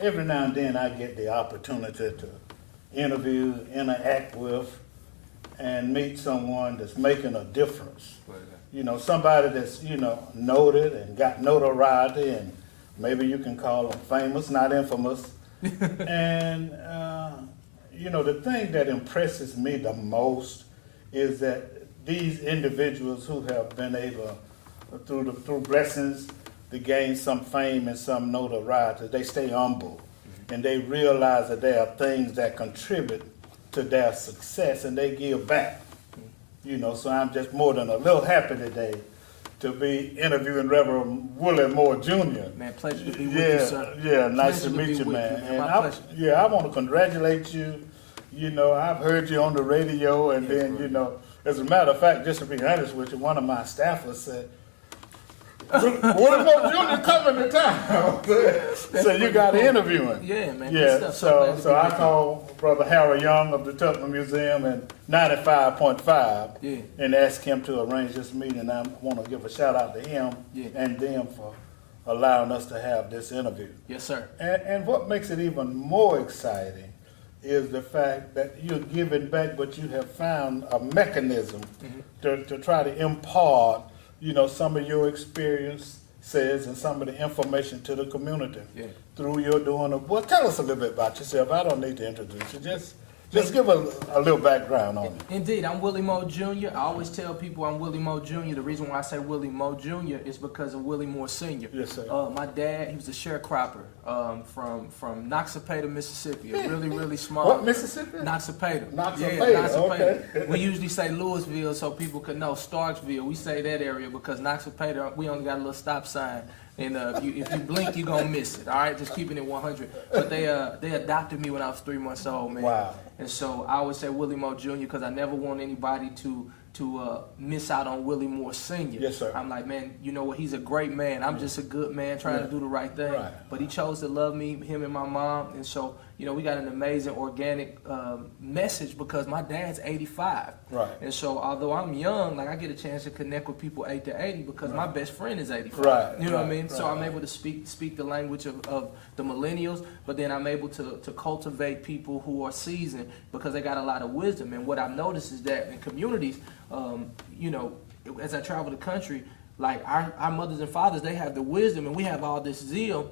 every now and then I get the opportunity to interview, interact with, and meet someone that's making a difference. You know, somebody that's, you know, noted and got notoriety, and maybe you can call them famous, not infamous. And, you know, the thing that impresses me the most is that these individuals who have been able, through blessings, to gain some fame and some notoriety, they stay humble. And they realize that there are things that contribute to their success, and they give back. You know, so I'm just more than a little happy today to be interviewing Reverend Willie Moore Jr. Man, pleasure to be with you, sir. Yeah, nice to meet you, man. And I want to congratulate you. You know, I've heard you on the radio, and then, you know, as a matter of fact, just to be honest with you, one of my staffers said, Willie Moore Jr. coming to town. So you got to interview him. Yeah, man. Yeah, so I called Brother Harry Young of the Tubman Museum and 95.5 and asked him to arrange this meeting. I want to give a shout out to him and them for allowing us to have this interview. Yes, sir. And what makes it even more exciting is the fact that you're giving back, but you have found a mechanism to try to impart, you know, some of your experiences and some of the information to the community through your doing of. Well, tell us a little bit about yourself. I don't need to introduce you. Just give a little background on you. Indeed, I'm Willie Moore Jr. I always tell people I'm Willie Moore Jr. The reason why I say Willie Moore Jr. is because of Willie Moore Sr. Yes, sir. My dad, he was a sharecropper from Noxapater, Mississippi. A really small. What, Mississippi? Noxapater. Noxapater, Yeah, Noxapater. okay. We usually say Louisville so people could know Starksville. We say that area because Noxapater, we only got a little stop sign. And if you blink, you're going to miss it, all right? Just keeping it 100. But they adopted me when I was 3 months old, man. Wow. And so I always say Willie Moore Jr. because I never want anybody to miss out on Willie Moore Sr. Yes, sir. I'm like, man, you know what? He's a great man. I'm just a good man trying to do the right thing. Right. But he chose to love me, him and my mom. And so, you know, we got an amazing organic message because my dad's 85. Right. And so although I'm young, like I get a chance to connect with people 8 to 80 because my best friend is 85. Right. You know what I mean? So I'm able to speak the language of the millennials, but then I'm able to cultivate people who are seasoned because they got a lot of wisdom. And what I've noticed is that in communities, you know, as I travel the country, like our mothers and fathers, they have the wisdom and we have all this zeal.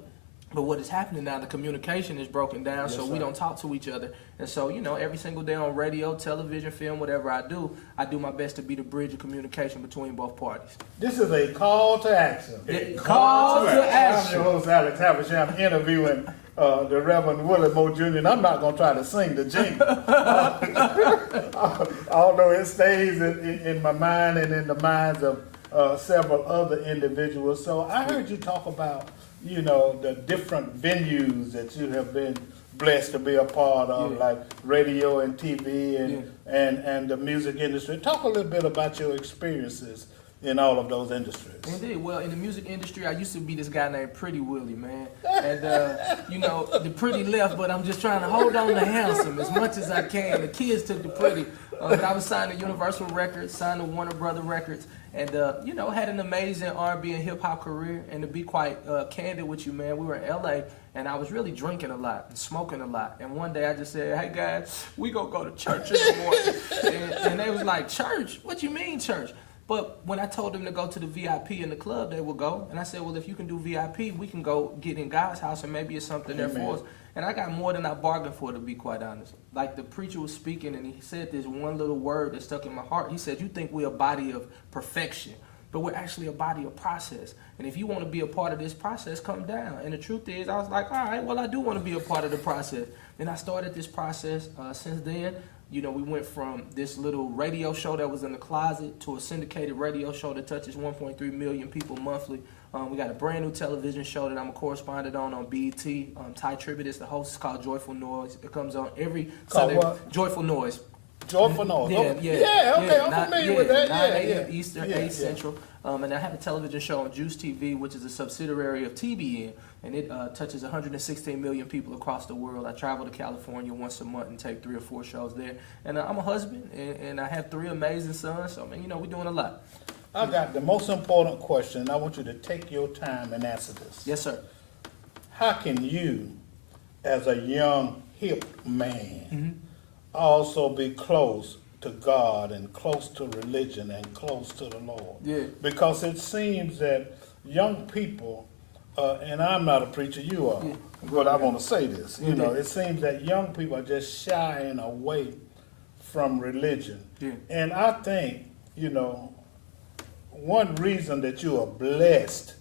But what is happening now, the communication is broken down, so we don't talk to each other. And so, you know, every single day on radio, television, film, whatever I do my best to be the bridge of communication between both parties. This is a call to action. Call to action. I'm your host, Alex Havisham, interviewing the Reverend Willie Moore Jr., and I'm not going to try to sing the jingle. Although it stays in my mind and in the minds of several other individuals. So I heard you talk about, you know, the different venues that you have been blessed to be a part of, like radio and TV and the music industry. Talk a little bit about your experiences in all of those industries. Indeed. Well, in the music industry, I used to be this guy named Pretty Willie, man. And, you know, the pretty left, but I'm just trying to hold on to handsome as much as I can. The kids took the pretty. But I was signed to Universal Records, signed to Warner Brother Records, and, you know, had an amazing R&B and hip-hop career. And to be quite candid with you, man, we were in L.A., and I was really drinking a lot and smoking a lot. And one day I just said, hey, guys, we gonna go to church in the morning. And they was like, church? What you mean church? But when I told them to go to the VIP in the club, they would go. And I said, well, if you can do VIP, we can go get in God's house, and maybe it's something there for us. And I got more than I bargained for, to be quite honest. Like the preacher was speaking, and he said this one little word that stuck in my heart. He said, you think we're a body of perfection, but we're actually a body of process. And if you want to be a part of this process, come down. And the truth is, I was like, all right, well, I do want to be a part of the process. Then I started this process. Since then, you know, we went from this little radio show that was in the closet to a syndicated radio show that touches 1.3 million people monthly. We got a brand new television show that I'm a correspondent on BET. Ty Tribbett is the host. It's called Joyful Noise. It comes on every Sunday. What? Joyful Noise. Joyful Noise. Yeah, okay, I'm familiar with that. 9 a.m. Eastern, 8 Central. And I have a television show on Juice TV, which is a subsidiary of TBN, and it touches 116 million people across the world. I travel to California once a month and take 3 or 4 shows there. And I'm a husband, and I have 3 amazing sons, so, man, you know, we're doing a lot. I got the most important question. I want you to take your time and answer this. Yes, sir. How can you as a young, hip man, also be close to God and close to religion and close to the Lord. Yeah. Because it seems that young people, and I'm not a preacher, you are, but I want to say this, you know, it seems that young people are just shying away from religion. Yeah. And I think, you know, one reason that you are blessed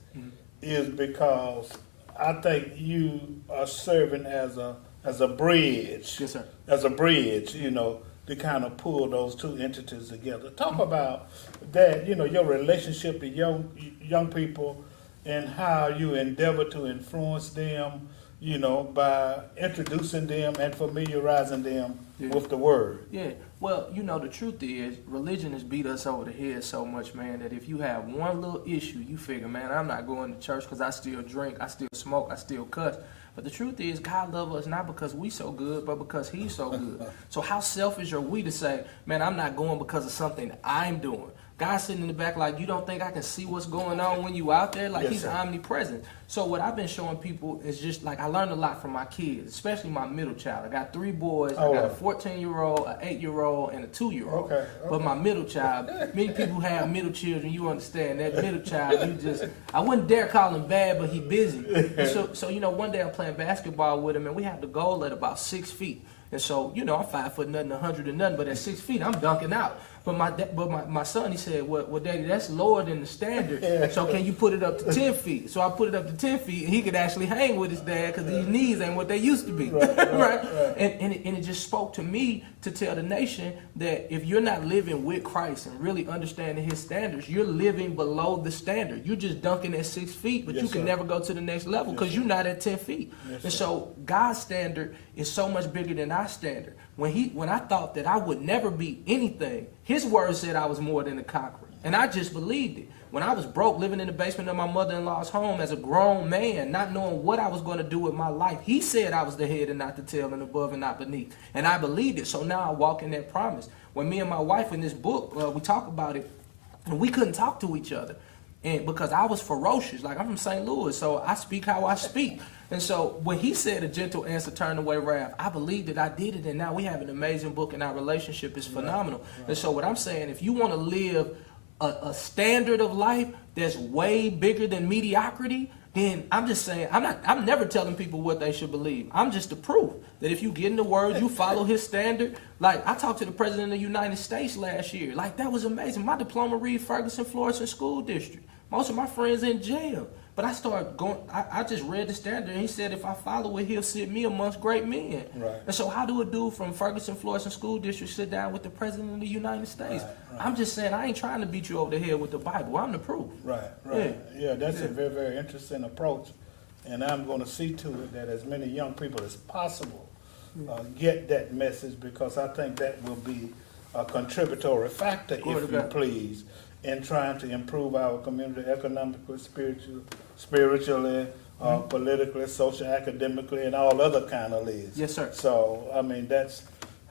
is because I think you are serving as a bridge. Yes, sir. As a bridge, you know, to kind of pull those two entities together. Talk about that, you know, your relationship to young people and how you endeavor to influence them, you know, by introducing them and familiarizing them with the word. Yeah. Well, you know, the truth is, religion has beat us over the head so much, man, that if you have one little issue, you figure, man, I'm not going to church because I still drink, I still smoke, I still cuss. But the truth is, God loves us not because we so good, but because he's so good. So how selfish are we to say, man, I'm not going because of something I'm doing? God's sitting in the back like, you don't think I can see what's going on when you out there? Like, yes, he's omnipresent. So what I've been showing people is just like, I learned a lot from my kids, especially my middle child. I got 3 boys. I got a 14-year-old, an 8-year-old, and a 2-year-old. Okay. But my middle child, many people who have middle children, you understand that middle child, I wouldn't dare call him bad, but he busy. And so, you know, one day I'm playing basketball with him, and we have the goal at about 6 feet. And so, you know, I'm 5 foot nothing, 100 and nothing, but at 6 feet, I'm dunking out. But my son, he said, well, Daddy, that's lower than the standard. So can you put it up to 10 feet? So I put it up to 10 feet, and he could actually hang with his dad because these knees ain't what they used to be. Right? And it just spoke to me to tell the nation that if you're not living with Christ and really understanding his standards, you're living below the standard. You're just dunking at 6 feet, but you can never go to the next level because you're not at 10 feet. And so God's standard is so much bigger than our standard. When I thought that I would never be anything, his word said I was more than a conqueror. And I just believed it. When I was broke, living in the basement of my mother-in-law's home as a grown man, not knowing what I was going to do with my life, he said I was the head and not the tail and above and not beneath. And I believed it. So now I walk in that promise. When me and my wife in this book, we talk about it, and we couldn't talk to each other. And because I was ferocious, like I'm from St. Louis, so I speak how I speak. And so when he said a gentle answer turned away wrath, I believed that I did it, and now we have an amazing book, and our relationship is phenomenal. And so what I'm saying, if you want to live a standard of life that's way bigger than mediocrity, then I'm just saying, I'm never telling people what they should believe. I'm just the proof that if you get in the word, you follow his standard. Like, I talked to the president of the United States last year. Like, that was amazing. My diploma read Ferguson, Florissant School District. Most of my friends in jail. But I started going, I just read the standard, and he said if I follow it, he'll sit me amongst great men. Right. And so how do a dude from Ferguson, Florissant School District sit down with the president of the United States? Right. I'm just saying, I ain't trying to beat you over the head with the Bible. I'm the proof. Right. Yeah, that's a very, very interesting approach. And I'm going to see to it that as many young people as possible get that message, because I think that will be a contributory factor, if you please, in trying to improve our community economically, spiritually, politically, social, academically, and all other kind of lists. Yes, sir. So, I mean, that's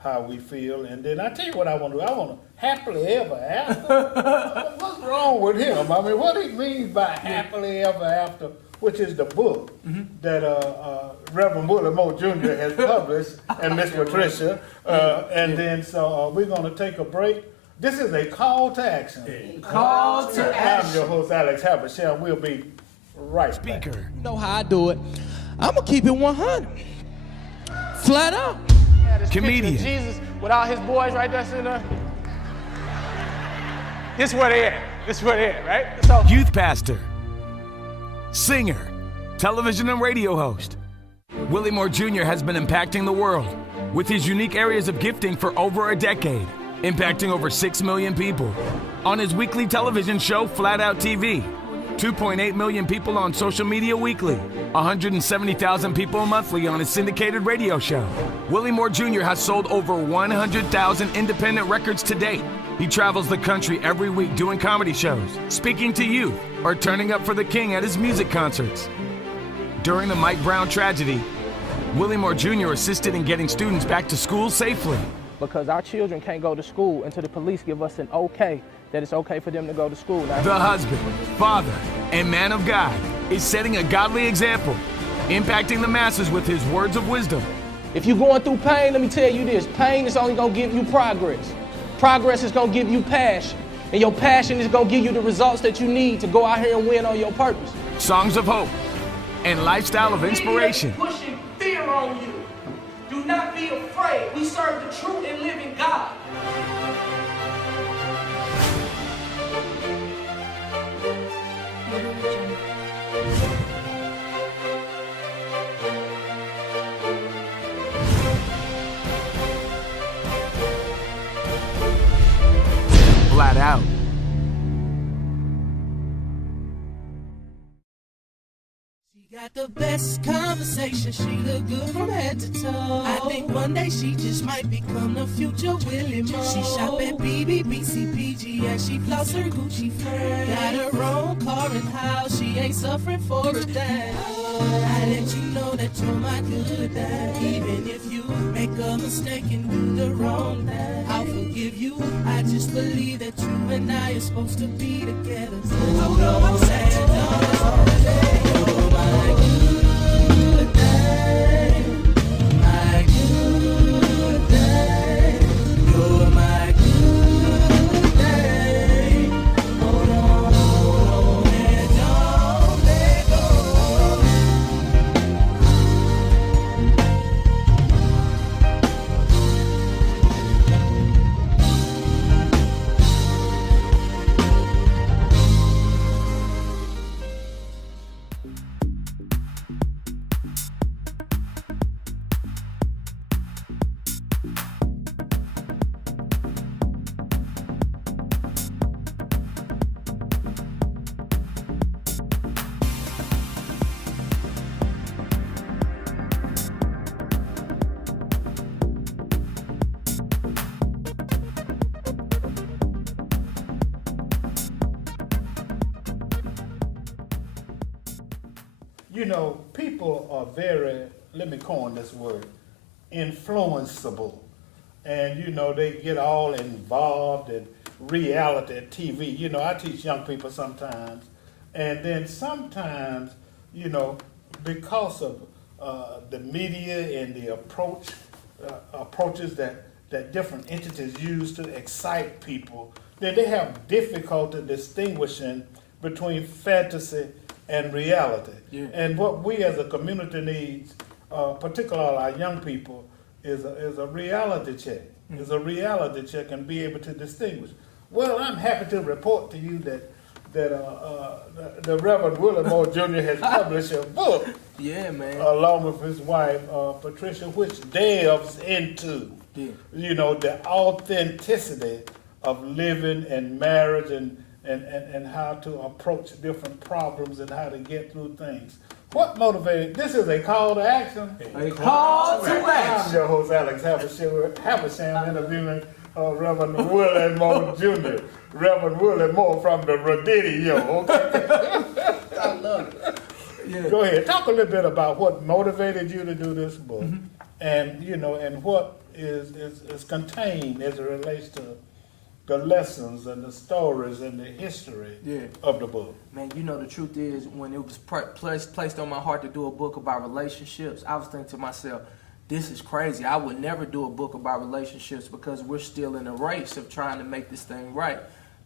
how we feel. And then I tell you what I want to do. I want to happily ever after. What's wrong with him? I mean, what he means by happily ever after, which is the book that Reverend Willie Moore Jr. has published, and Miss Patricia. Then so we're going to take a break. This is a call to action. Call to action. I'm your host, Alex Habersham. We'll be right back. You know how I do it. I'm going to keep it 100. Flat out. Comedian. Jesus with all his boys right there sitting there. This is where they at. This is where they at, right? So, youth pastor, singer, television and radio host. Willie Moore Jr. has been impacting the world with his unique areas of gifting for over a decade, impacting over 6 million people. On his weekly television show, Flat Out TV, 2.8 million people on social media weekly, 170,000 people monthly on his syndicated radio show. Willie Moore Jr. has sold over 100,000 independent records to date. He travels the country every week doing comedy shows, speaking to youth, or turning up for the King at his music concerts. During the Mike Brown tragedy, Willie Moore Jr. assisted in getting students back to school safely. Because our children can't go to school until the police give us an okay that it's okay for them to go to school. The husband, father, and man of God is setting a godly example impacting the masses with his words of wisdom. If you're going through pain, let me tell you this, pain is only gonna give you progress. Progress is gonna give you passion, and your passion is gonna give you the results that you need to go out here and win on your purpose. Songs of hope and lifestyle of inspiration. Pushing fear on you. Do not be afraid. We serve the true and living God. Flat out. She got the best conversation, she look good from head to toe. I think one day she just might become the future Willie Moore. She shop at BBB, CPG, and she floss her Gucci friend. Got her own car and house, she ain't suffering for a thing. I let you know that you're my good dad. Even if you make a mistake and do the wrong thing, I'll forgive you. I just believe that you and I are supposed to be together. Hold on, sad dogs. You're my good thing, my good thing. You're my good thing. Hold on, and don't let go. You know, people are very, let me coin this word, influenceable. And, you know, they get all involved in reality TV. You know, I teach young people sometimes. And then sometimes, you know, because of the media and the approaches that different entities use to excite people, then they have difficulty distinguishing between fantasy and reality. Yeah. And what we as a community needs, particularly our young people, is a reality check. Is a reality check and be able to distinguish. Well, I'm happy to report to you that the Reverend Willie Moore Jr. has published a book. Yeah, man. Along with his wife, Patricia, which delves into, you know, the authenticity of living and marriage and how to approach different problems and how to get through things. What motivated? This is a call to action. A call to I'm action. your host, Alex Havisham, interviewing Reverend Willie Moore Jr. Reverend Willie Moore from the Radio. Okay. I love it. Yeah. Go ahead. Talk a little bit about what motivated you to do this book, and you know, and what is contained as it relates to the lessons and the stories and the history of the book. Man, you know, the truth is, when it was placed on my heart to do a book about relationships, I was thinking to myself, this is crazy. I would never do a book about relationships because we're still in a race of trying to make this thing right.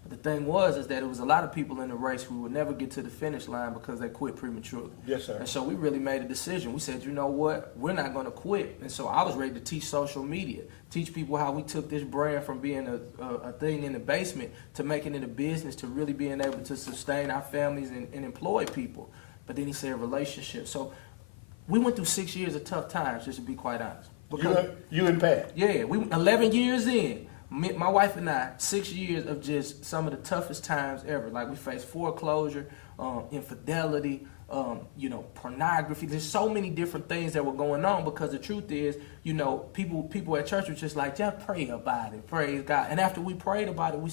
But the thing is that it was a lot of people in the race who would never get to the finish line because they quit prematurely. Yes, sir. And so we really made a decision. We said, you know what? We're not going to quit. And so I was ready to teach social media, teach people how we took this brand from being a thing in the basement to making it a business, to really being able to sustain our families and employ people. But then he said relationships. So we went through 6 years of tough times, just to be quite honest. You and Pat? Yeah, we 11 years in. My wife and I, 6 years of just some of the toughest times ever. Like, we faced foreclosure, infidelity, you know, pornography. There's so many different things that were going on because the truth is, you know, people at church were just like, just pray about it, praise God. And after we prayed about it, it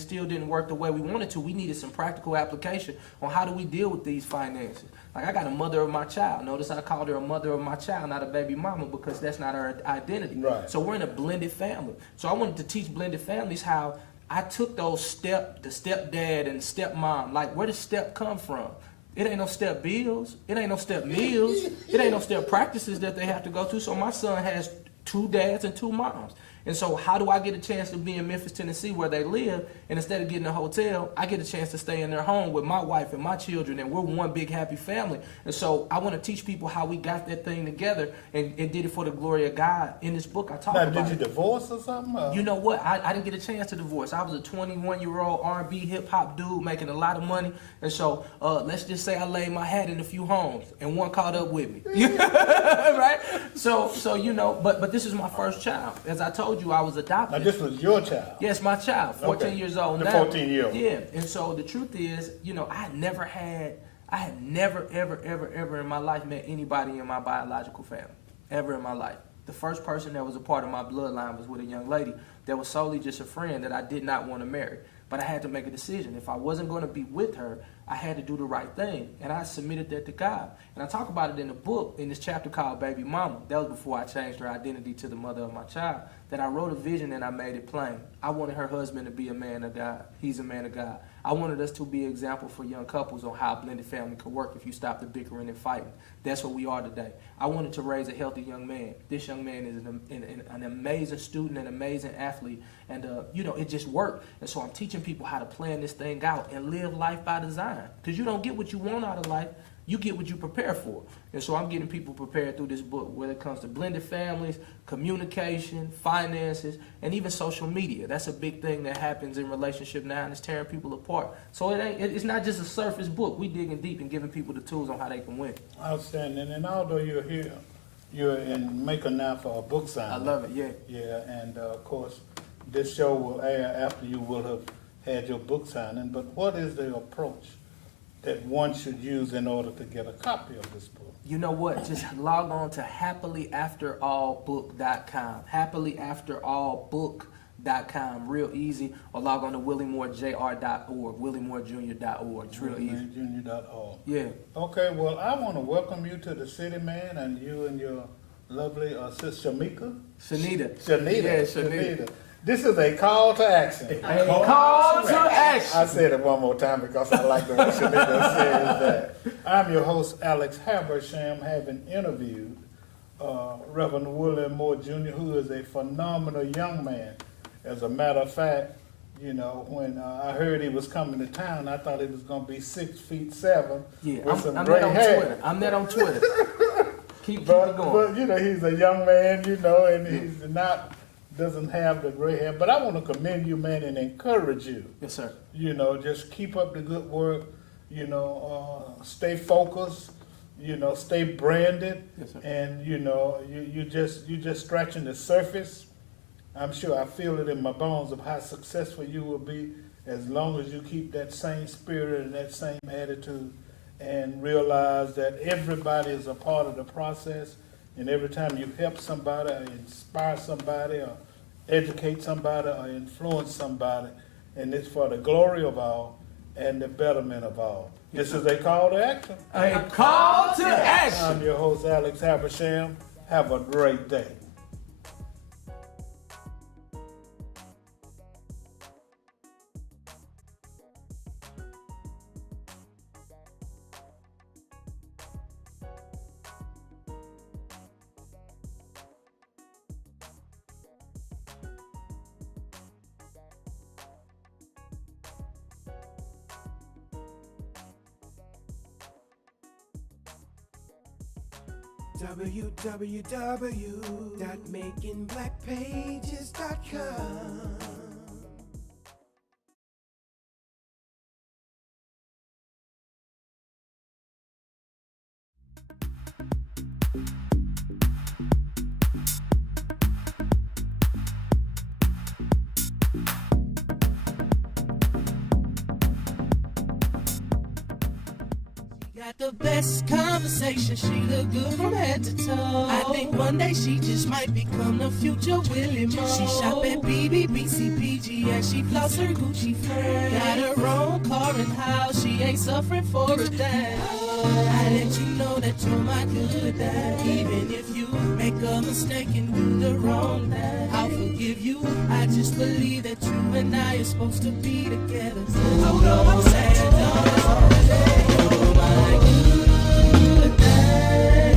still didn't work the way we wanted to. We needed some practical application on how do we deal with these finances. Like, I got a mother of my child. Notice I called her a mother of my child, not a baby mama, because that's not her identity. Right. So we're in a blended family. So I wanted to teach blended families how I took those the stepdad and stepmom, like, where does step come from? It ain't no step bills. It ain't no step meals. It ain't no step practices that they have to go to. So my son has 2 dads and 2 moms. And so how do I get a chance to be in Memphis, Tennessee, where they live, and instead of getting a hotel, I get a chance to stay in their home with my wife and my children, and we're one big happy family. And so I want to teach people how we got that thing together and did it for the glory of God. In this book, I talk about it. Now, did you divorce or something? You know what? I didn't get a chance to divorce. I was a 21-year-old R&B hip-hop dude making a lot of money. And so let's just say I laid my hat in a few homes, and one caught up with me. Right? So you know, but this is my first child. As I told you, I was adopted. Now, this was your child? Yes, my child, 14 years old now. 14-year-old. Yeah, and so the truth is, you know, I had never, ever in my life met anybody in my biological family, ever in my life. The first person that was a part of my bloodline was with a young lady that was solely just a friend that I did not want to marry. But I had to make a decision. If I wasn't going to be with her, I had to do the right thing. And I submitted that to God. And I talk about it in the book, in this chapter called Baby Mama. That was before I changed her identity to the mother of my child. That I wrote a vision and I made it plain. I wanted her husband to be a man of God. He's a man of God. I wanted us to be an example for young couples on how a blended family could work if you stop the bickering and fighting. That's what we are today. I wanted to raise a healthy young man. This young man is an amazing student, an amazing athlete, and you know, it just worked. And so I'm teaching people how to plan this thing out and live life by design. Because you don't get what you want out of life, you get what you prepare for. And so I'm getting people prepared through this book, whether it comes to blended families, communication, finances, and even social media. That's a big thing that happens in relationship now, and it's tearing people apart. So it's not just a surface book. We digging deep and giving people the tools on how they can win. Outstanding. And although you're here, you're in Macon now for a book signing. I love it, yeah. Yeah, and of course, this show will air after you will have had your book signing. But what is the approach that one should use in order to get a copy of this book? You know what? Just log on to happyafterallbook.com. Happyafterallbook.com. Real easy. Or log on to WILLIEMOOREJR.org. WILLIEMOOREJR. It's real easy. WILLIEMOOREJR.org. Yeah. Okay, well, I want to welcome you to the City, man, and you and your lovely sister Shamika. Shanita. Shanita. Yeah, Shanita. This is a call to action. A call to action. I said it one more time because I like the way Shanita says that. I'm your host, Alex Habersham, having interviewed Reverend Willie Moore, Jr., who is a phenomenal young man. As a matter of fact, you know, when I heard he was coming to town, I thought he was going to be 6'7" with some gray hair. I'm not on Twitter. Keep it going. But, you know, he's a young man, you know, and he's doesn't have the gray hair. But I want to commend you, man, and encourage you. Yes, sir. You know, just keep up the good work. You know, stay focused. You know, stay branded. Yes, sir. And you know, you just scratching the surface. I'm sure I feel it in my bones of how successful you will be as long as you keep that same spirit and that same attitude, and realize that everybody is a part of the process. And every time you help somebody or inspire somebody or educate somebody or influence somebody, and it's for the glory of all and the betterment of all. This is a call to action. A call to action. I'm your host, Alex Habersham. Have a great day. www.makingblackpages.com. Got the best conversation, she look good from head to toe. I think one day she just might become the future Willie Moore. She shop at BCPG and she floss her Gucci friend. Got her own car and house, she ain't suffering for a dime. I let you know that you're my good dad. Even if you make a mistake and do the wrong thing, I'll forgive you. I just believe that you and I are supposed to be together. Hold on, I'm sad, don't yeah.